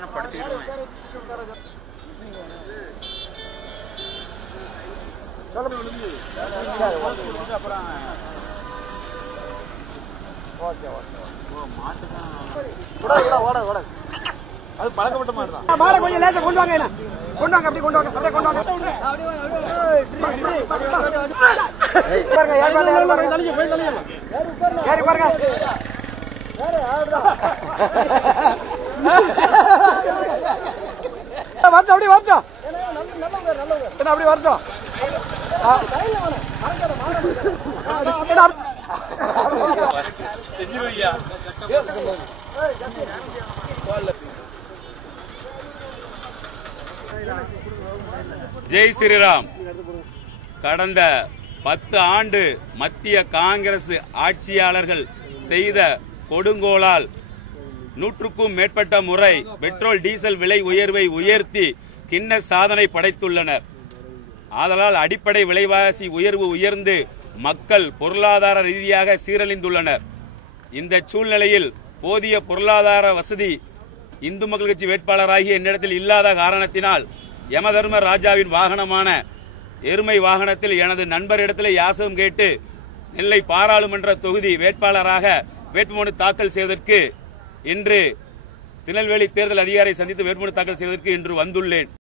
நிவாரணப்படுத்திடுவேன் மாடை கொஞ்சம் லேசா கொண்டு வாங்க என்ன கொண்டு வாங்க அப்படி கொண்டு வாங்க அப்படியே கொண்டு வாங்க பாருங்க பாருங்க பாருங்க வரட்டும் அப்படியே வரட்டும் என்ன அப்படி வரட்டும் ஜெய் ஸ்ரீராம். கடந்த பத்து ஆண்டு மத்திய காங்கிரஸ் ஆட்சியாளர்கள் செய்த கொடுங்கோலால் நூற்றுக்கும் மேற்பட்ட முறை பெட்ரோல் டீசல் விலை உயர்வை உயர்த்தி கிண்ண சாதனை படைத்துள்ளனர். ஆதலால் அடிப்படை விலைவாசி உயர்வு உயர்ந்து மக்கள் பொருளாதார ரீதியாக சீரழிந்துள்ளனர். இந்த சூழ்நிலையில் போதிய பொருளாதார வசதி இந்து மக்கள் கட்சி வேட்பாளராகிய என்னிடத்தில் இல்லாத காரணத்தினால் யமதர்ம ராஜாவின் வாகனமான எருமை வாகனத்தில் எனது நண்பரிடத்தில் யாசகம் கேட்டு நெல்லை பாராளுமன்ற தொகுதி வேட்பாளராக வேட்புமனு தாக்கல் செய்வதற்கு இன்று திருநெல்வேலி தேர்தல் அதிகாரியை சந்தித்து வேட்புமனு தாக்கல் செய்வதற்கு இன்று வந்துள்ளேன்.